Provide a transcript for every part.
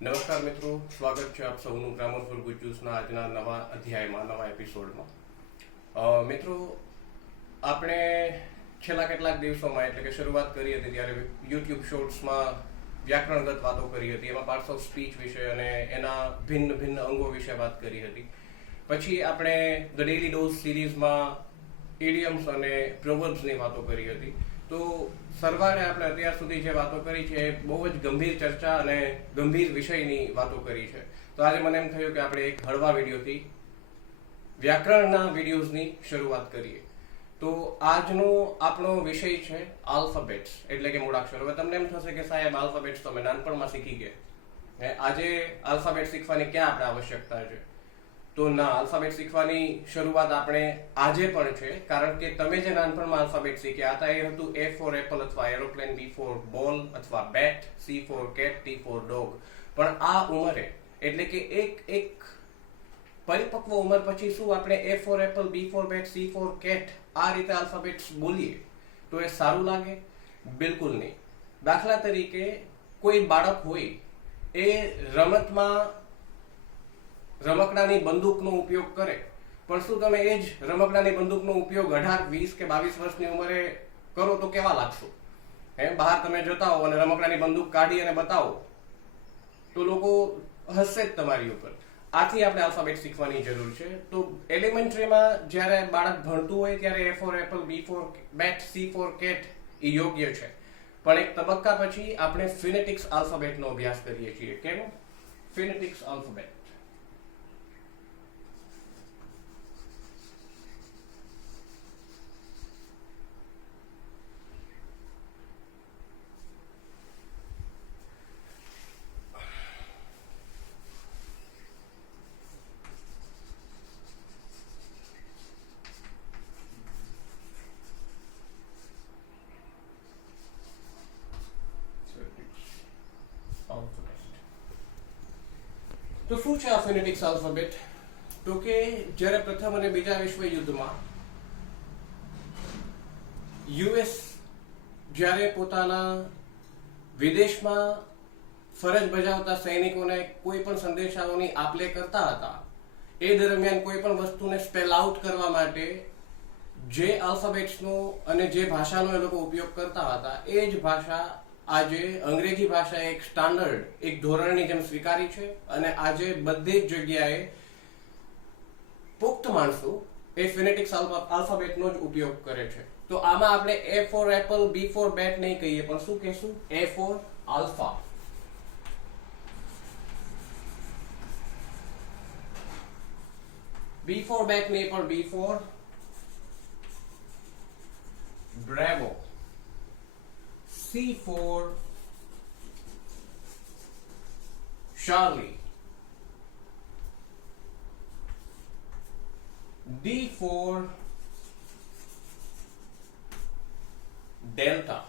નમસ્કાર મિત્રો, સ્વાગત છે આપ સૌનું ગ્રામર ફોર ગુડ જ્યુસના આજના નવા અધ્યાયમાં, નવા એપિસોડમાં. મિત્રો, આપણે છેલ્લા કેટલાક દિવસોમાં એટલે કે શરૂઆત કરી હતી ત્યારે યુટ્યુબ શોર્ટ્સમાં વ્યાકરણગત વાતો કરી હતી, એમાં પાર્ટ્સ ઓફ સ્પીચ વિશે અને એના ભિન્ન ભિન્ન અંગો વિશે વાત કરી હતી. પછી આપણે ધ ડેઇલી ડોઝ સિરીઝમાં ઇડિયમ્સ અને પ્રોવર્બ્સની વાતો કરી હતી. તો સરવાળે આપણે અત્યાર સુધી જે વાતો કરી છે એ બહુ જ ગંભીર ચર્ચા અને ગંભીર વિષયની વાતો કરી છે. તો આજે મને એમ થયું કે આપણે એક હળવા વિડીયોથી વ્યાકરણના વિડીયોઝની શરૂઆત કરીએ. તો આજનો આપણો વિષય છે આલ્ફાબેટ્સ એટલે કે મૂળાક્ષરો. હવે તમને એમ થશે કે સાહેબ આલ્ફાબેટ્સ તો અમે નાનપણમાં શીખી ગયા, આજે આલ્ફાબેટ શીખવાની ક્યાં આપણે આવશ્યકતા છે? તો ના, આલ્ફાબેટ શીખવાની શરૂઆત આપણે આજે પણ છે, કારણ કે તમે જે નાનપણમાં આલ્ફાબેટ શીખ્યા હતા એ હતું A ફોર એપલ અથવા એરોપ્લેન, B ફોર બોલ અથવા બેટ, C for cat, D four dog. પણ આ ઉંમરે એટલે કે એક પરિપક્વ ઉંમર પછી શું આપણે A for apple, B for bat, C for cat આ રીતે આલ્ફાબેટ્સ બોલીએ તો એ સારું લાગે? બિલકુલ નહીં. દાખલા તરીકે કોઈ બાળક હોય એ રમકડાની બંદૂકનો ઉપયોગ કરે, પણ શું તમે એ જ રમકડાની બંદૂકનો ઉપયોગ 18, 20 કે 22 વર્ષની ઉંમરે કરો તો કેવા લાગશો? બહાર તમે જતા હો અને રમકડાની બંદૂક કાઢી અને બતાવો તો લોકો હસશે જ તમારી ઉપર. આથી આપણે આલ્ફાબેટ શીખવાની જરૂર છે. તો એલિમેન્ટરીમાં જ્યારે બાળક ભણતું હોય ત્યારે A for apple, B for bat, C for cat એ યોગ્ય છે, પણ એક તબક્કા પછી આપણે ફિનેટિક્સ આલ્ફાબેટનો અભ્યાસ કરીએ છીએ. કેનો? ફિનેટિક્સ આલ્ફાબેટ. તો શું છે આ ફિનેટિક્સ આલ્ફાબેટ? તો કે જ્યારે પ્રથમ અને બીજા વિશ્વ યુદ્ધમાં યુએસ જ્યારે પોતાના વિદેશમાં ફરજ બજાવતા સૈનિકોને કોઈ પણ સંદેશાઓની આપ-લે કરતા હતા, એ દરમિયાન કોઈ પણ વસ્તુને સ્પેલ આઉટ કરવા માટે જે આલ્ફાબેટ્સનો અને જે ભાષાનો એ લોકો ઉપયોગ કરતા હતા એ જ ભાષા આજે અંગ્રેજી ભાષા એક સ્ટાન્ડર્ડ, એક ધોરણની જેમ સ્વીકારી છે અને આજે બધી જ જગ્યાએ પુખ્ત માણસો એ ફિનેટિક્સ આલ્ફાબેટનો જ ઉપયોગ કરે છે. તો આમાં આપણે A for apple, B for bat નહીં કહીએ, પણ શું કહીશું? A for alpha. B for bat નહીં, પણ B for bravo. C for Charlie. D for Delta.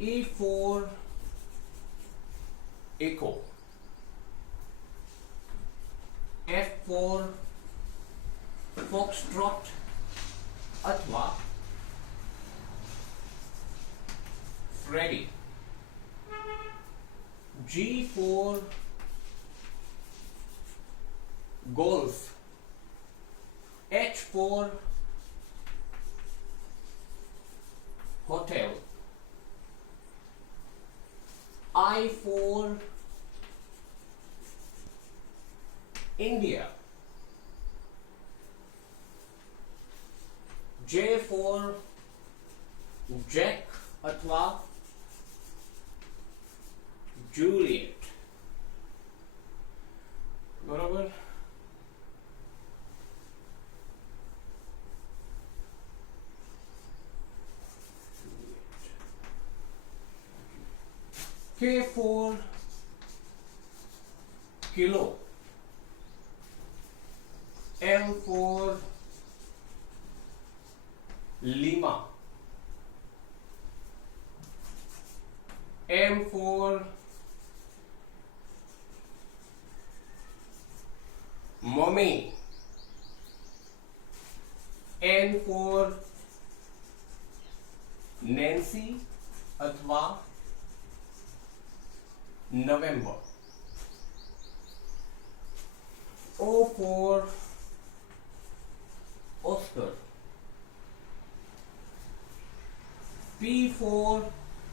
E for Echo. F for Foxtrot અથવા Freddy. G for golf. H for hotel. I for India. J for Jack અથવા Juliet. બરોબર? K for kilo. L for Lima. M for mommy. N for Nancy અથવા November. O for Oscar. P for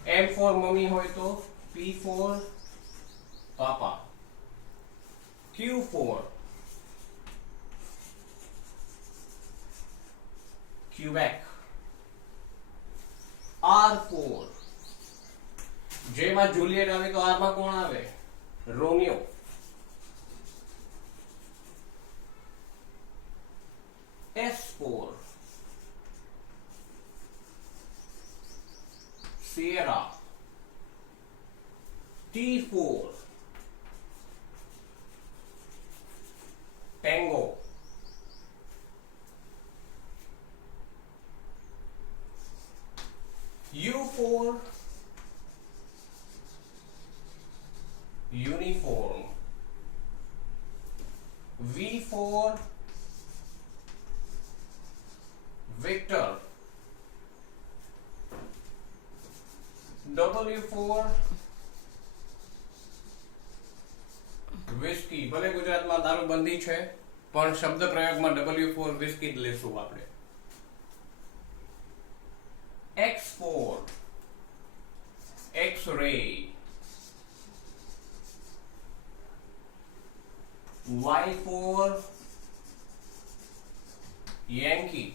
M for mummy હોય તો P for Papa. Q for Quebec. R for J માં Juliet આવે તો R માં કોણ આવે? Romeo. S for Sierra. T for Tango. U for uniform. V for Victor. W for whiskey. ભલે ગુજરાતમાં દારૂબંધી છે પણ શબ્દ પ્રયોગમાં W for whiskey જ લેશું આપણે. X for X-ray. Y for Yankee.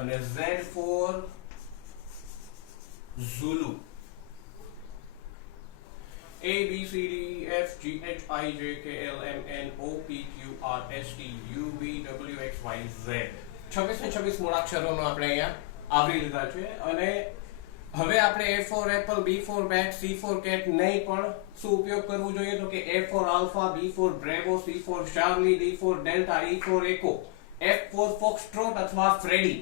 અને Z for Zulu. A B C D E F G H I J K L M N O P Q R S T U V W X Y Z 26 ને 26 મૂળાક્ષરોનો આપણે અહીંયા આવરી લીધા છે. અને હવે આપણે A for apple, B for bat, C for cat નહીં પણ શું ઉપયોગ કરવું જોઈએ તો કે A for alpha, B for bravo, C for charlie, D for delta, E for echo, F for foxtrot અથવા freddy,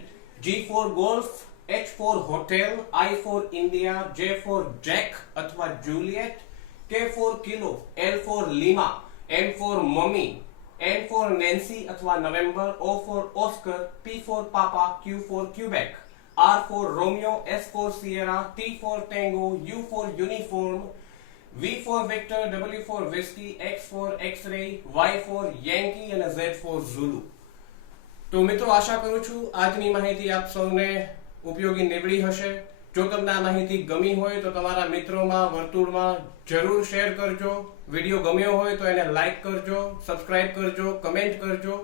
G for golf, H for hotel, I for India, J for Jack અથવા Juliet, K for kilo, L for Lima, M for mummy, N for Nancy અથવા November, O for Oscar, P for Papa, Q for Quebec, R for Romeo, S for Sierra, T for Tango, U for uniform, V for Victor, W for whiskey, X for X-ray, Y for Yankee અને Z for Zulu. તો મિત્રો આશા કરું છું આજની માહિતી આપ સૌને ઉપયોગી નીવડી હશે. જો તમને આ માહિતી ગમી હોય તો તમારા મિત્રોમાં વર્તુળમાં જરૂર શેર કરજો. વિડિયો ગમ્યો હોય તો એને લાઈક કરજો, સબસ્ક્રાઇબ કરજો, કમેન્ટ કરજો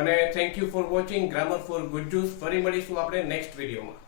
અને thank you for watching grammar for Gujjus. ફરી મળીશું આપણે નેક્સ્ટ વિડીયોમાં.